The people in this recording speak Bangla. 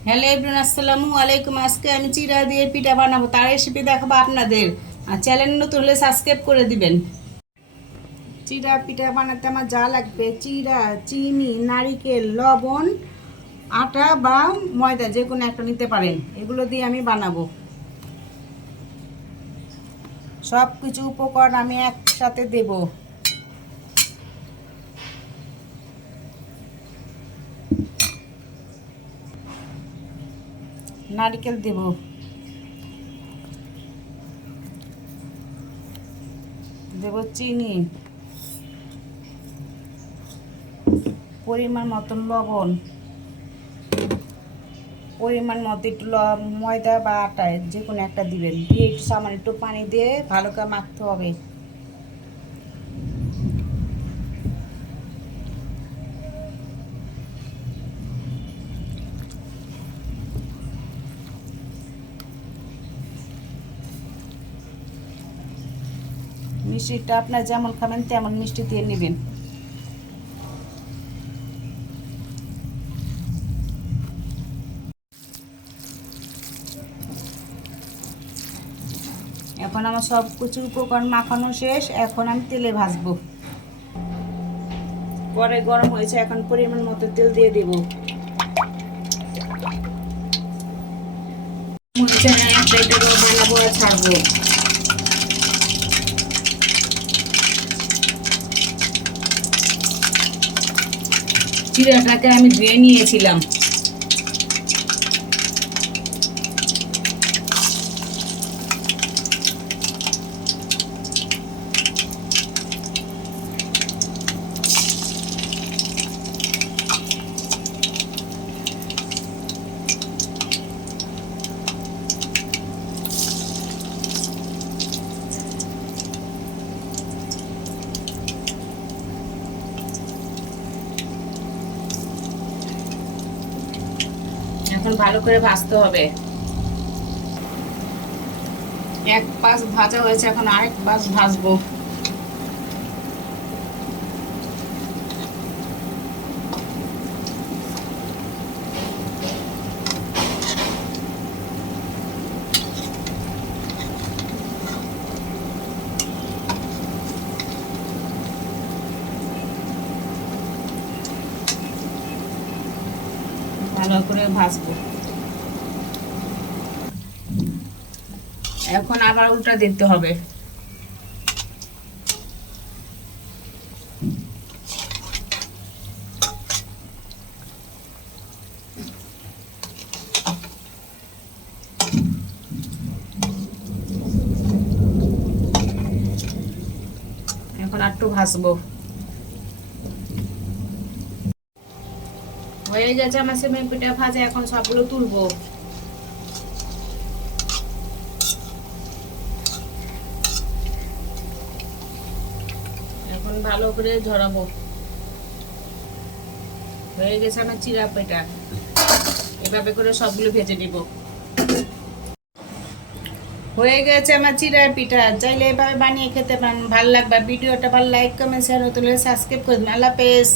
হ্যালো এভরিওয়ান, আসসালামু আলাইকুম। আজকে আমি চিড়া দিয়ে পিঠা বানাবো, তার রেসিপি দেখাবো আপনাদের। আর চ্যানেল নতুন হলে সাবস্ক্রাইব করে দিবেন। চিড়া পিঠা বানাতে আমার যা লাগবে: চিড়া, চিনি, নারিকেল, লবণ, আটা বা ময়দা যে কোনো একটা নিতে পারেন। এগুলো দিয়ে আমি বানাবো। সব কিছু উপকরণ আমি একসাথে দেব। নারিকেল দেব, দেব চিনি, পরিমাণ মতন লবণ, পরিমাণ মতো একটু ময়দা বা আটায় যে কোনো একটা দিবেন, দিয়ে একটু সামান্য একটু পানি দিয়ে ভালো করে মাখতে হবে। মিষ্টিটা আপনার যেমন খাবেন তেমন মিষ্টি দিয়ে নেবেন। এখন আমার সব কিছু উপকরণ মাখানো শেষ। এখন আমি তেলে ভাজবো। কড়াই গরম হয়েছে, এখন পরিমাণ মতো তেল দিয়ে দেব। বানাবো আর ছাড়বো। চিড়াটাকে আমি ধুয়ে নিয়েছিলাম। এখন ভালো করে ভাজতে হবে। এক পাশ ভাজা হয়েছে, এখন আরেক পাশ ভাজবো। ভালো করে ভাজবো। এখন আবার উল্টা দিতে হবে। এখন একটু ভাজবো। হয়ে গেছে আমার সেমাই পিঠা ভাজা। এখন সবগুলো তুলবো। এখন ভালো করে ঝরাবো। হয়ে গেছে আমার চিড়া পিঠা। এভাবে করে সবগুলো ভেজে নিব। হয়ে গেছে আমার চিড়া পিঠা। চাইলে এভাবে বানিয়ে খেতে পারেন, ভালো লাগবে। ভিডিওটা ভালো লাইক কমেন্ট শেয়ার হতে হলে সাবস্ক্রাইব করে দিন। আল্লাহ হাফেজ।